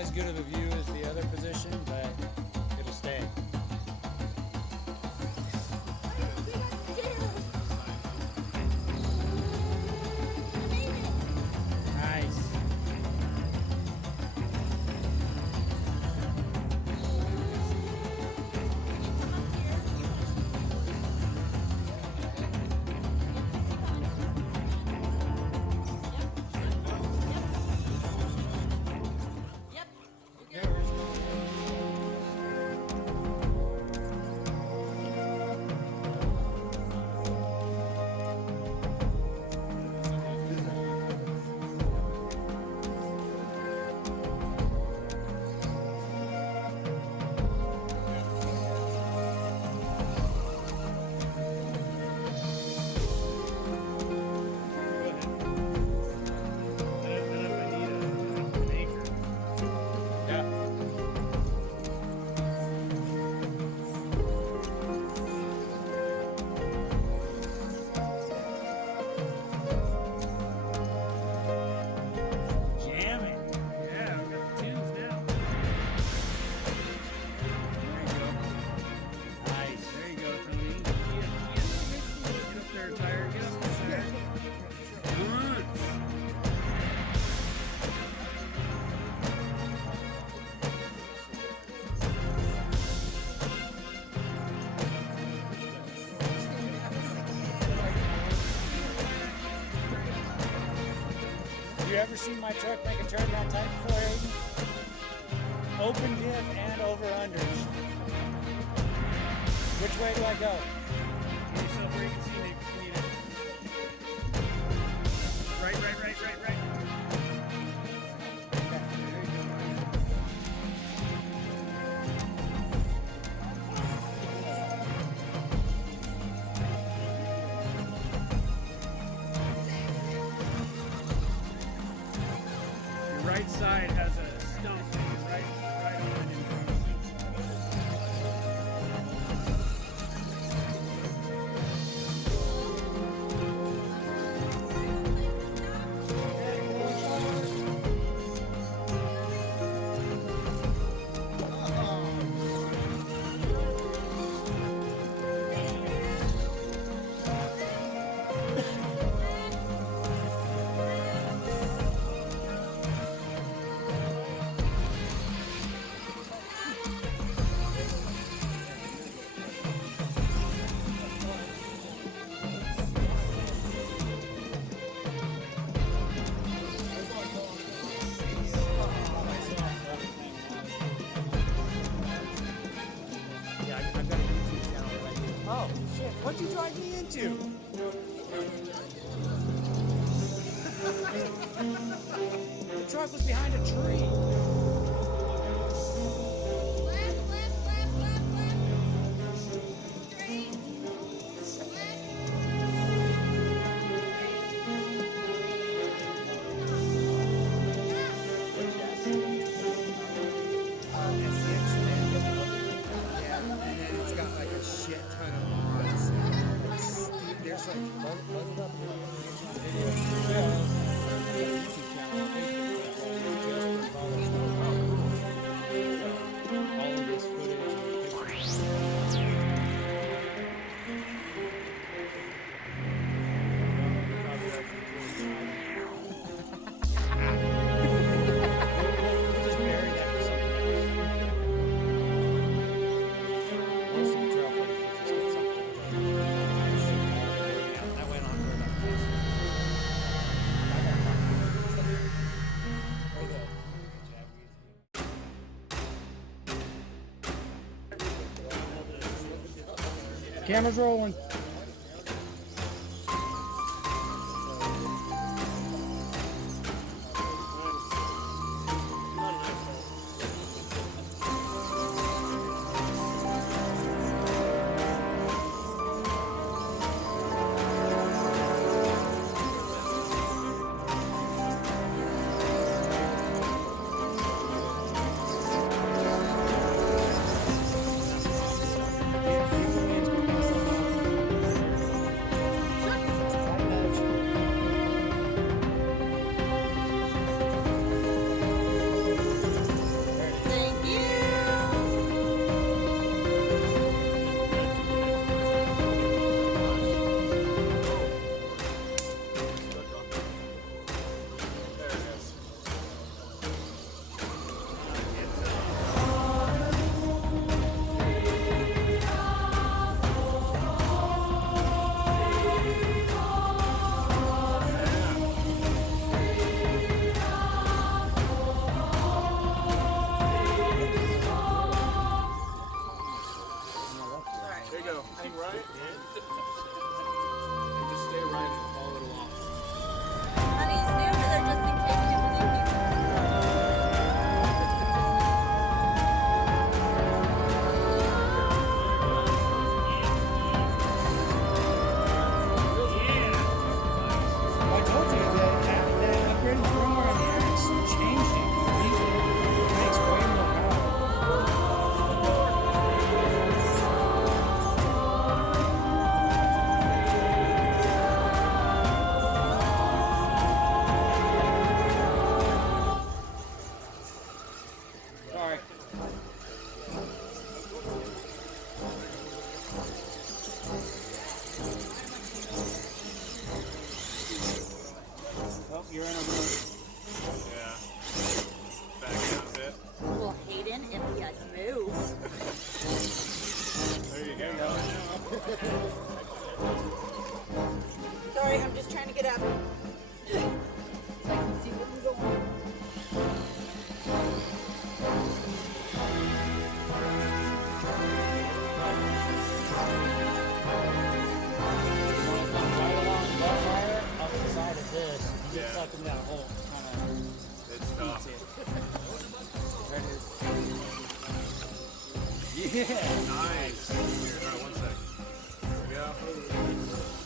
as good of a view as the other position, but it'll stay. Nice. You ever seen my truck make a turn that tight before, Aiden? Open diff and over unders. Which way do I go? Get yourself where you can see me if you need it. Right. Your right side has a stump right on it in front of you. Oh, shit. What'd you drive me into? The truck was behind a tree. Shit ton of mods. It's steep. There's like load it up here. YouTube channel on Facebook. All of this footage and pictures. We'll just bury that for something else. Most of the trail footage will just get something. Yeah, that went on for enough days. Camera's rolling. Nice. Alright, 1 sec. There we go.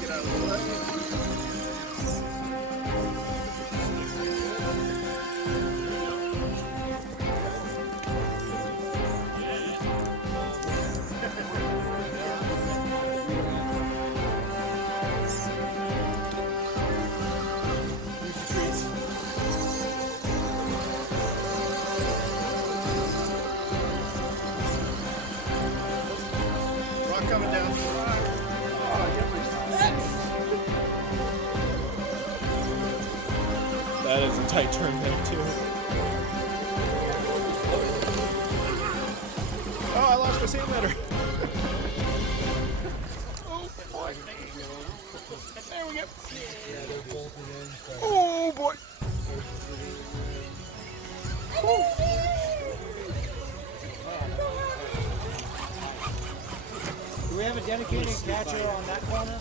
Get out of the way. Here's your treats. Rock coming down. That is a tight turn there too. Oh, I lost my sand ladder. There we go. Oh boy. Do we have a dedicated catcher on that corner?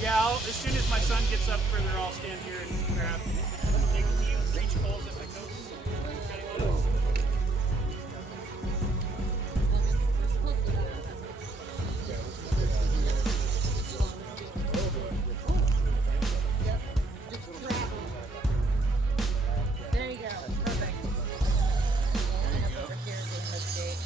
Yeah, as soon as my son gets up further, I'll stand here and grab. Take a few reach poles if I go. There you go. Perfect.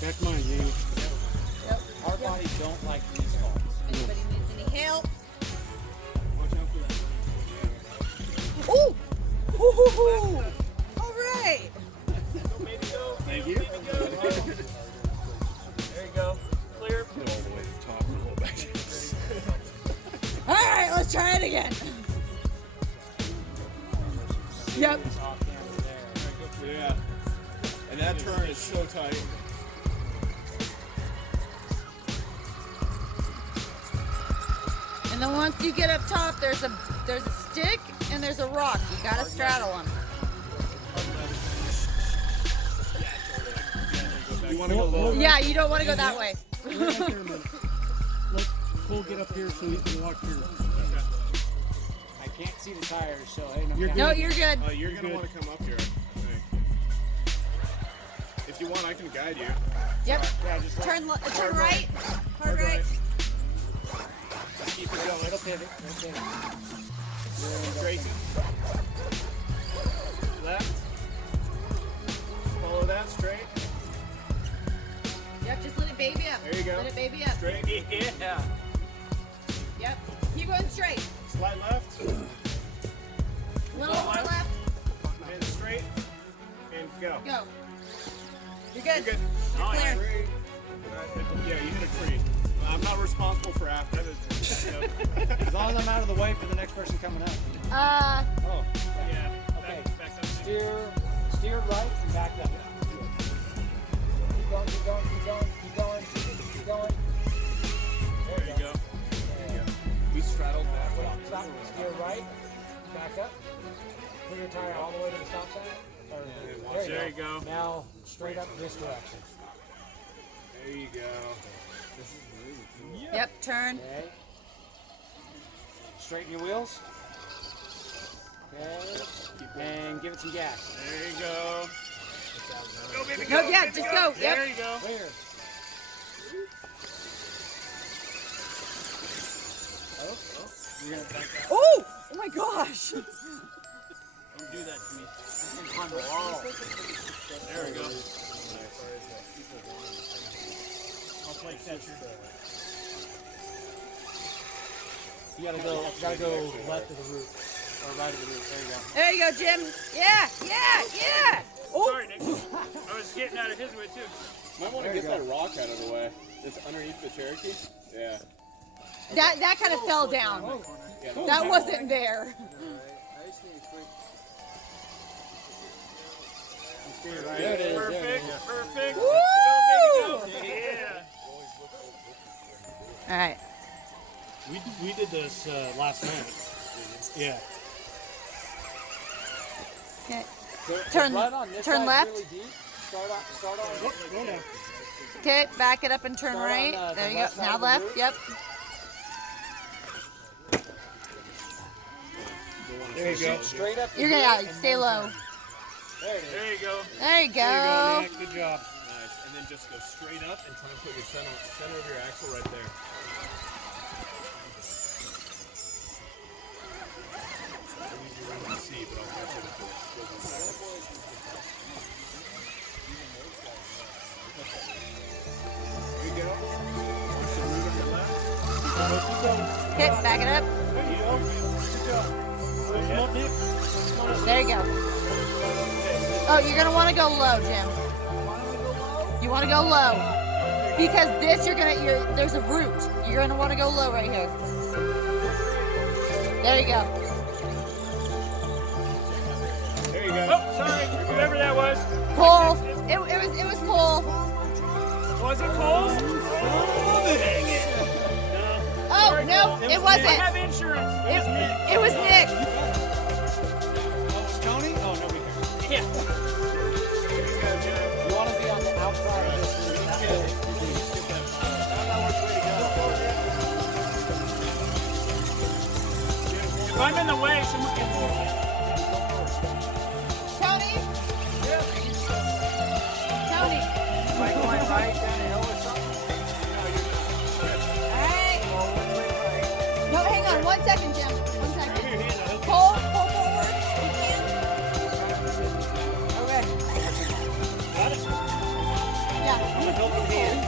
Back mine, Jamie. Yep. Our bodies don't like these falls. Anybody needs any help? Watch out for that. Ooh! Ooh! All right. Thank you. There you go. Clear. All the way to the top and roll back down. All right, let's try it again. Yep. Off camera there. Yeah. And that turn is so tight. And then once you get up top, there's a stick and there's a rock. You gotta straddle them. You want to go low? Yeah, you don't want to go that way. Let Cole get up here so he can walk through. I can't see the tires, so hey, no. You're count. No, you're good. Oh, you're gonna good. want to come up here. If you want, I can guide you. Yep. Yeah, just let- Turn right. Hard right. just keep it going. It'll pivot. It'll pivot. Straight. Left. Follow that straight. Yep. Just let it baby up. There you go. Let it baby up. Straight. Yeah. Yep. Keep going straight. Slide left. Little more left. And straight. And go. Go. You're good. You're good. Clear. Tree. Yeah, you hit a tree. I'm not responsible for after. As long as I'm out of the way for the next person coming up. Oh, Yeah. Okay. Back up. steer right and back up. Keep going, keep going, keep going, keep going, keep going. There you go. We straddled back. Stop. Steer right, back up. Put your tire all the way to the stop sign. Or, There you go. Now straight up this direction. There you go. Yep. Turn. Okay. Straighten your wheels. Okay. And give it some gas. There you go. Go, baby, No, go, yeah, baby, just go. There Yep. you go. Clear. You're gonna back up. Oh! Oh my gosh! Don't do that to me. On the wall. There we go. I'll play catcher. You gotta go left of the root. Or right of the root. There you go. There you go, Jim. Yeah, yeah, yeah. Oh, Sorry, Nick. I was getting out of his way too. Might want to get that rock out of the way. It's underneath the Cherokee. Yeah. that kind of fell down. Yeah. That wasn't there. There it is. There it Perfect. is. Perfect. Woo! Go, baby, go. Yeah. All right. We did this last night. Yeah. Okay. Turn left. Turn left. Really deep. Start on. Roll down. Okay, back it up and turn Start on, right. the There you go. left side Now of the left. root. Yep. There you go. Straight up. You're gonna stay low. There it is. There you go. There you There you go, go. Nick. Good job. Nice. And then just go straight up and try and put your center of your axle right there. I see, but I'll catch it if it goes there you go. Push the root on your left. Okay, back it up. There you go. Good job. Come on, Nick. Come on up. There you go. Oh, you're gonna want to go low, Jim. You want to go low because this there's a root. You're gonna want to go low right here. There you go. There you go. Oh, sorry. Whoever that was. Cole. It was Cole. Was it Cole's? Dang it. Oh no, it I wasn't. have insurance. It was Nick. Tony? Oh, nobody cares. Yeah. You want to be on the outside of this room. If I'm in the way, someone can move me. Tony. Tony. Like going right down the hill or something? Alright. No, hang on 1 second, Jim. 1 second. Pull forward. You can. Okay. Got it? Yeah. I'm a helping hand.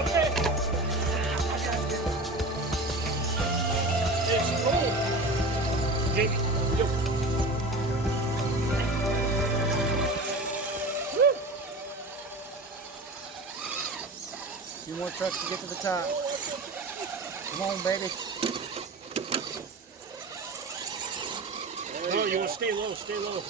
Okay. Hey, she's cold. Jamie, yo. Few more trucks to get to the top. Come on, baby. No, you want to stay low, stay low.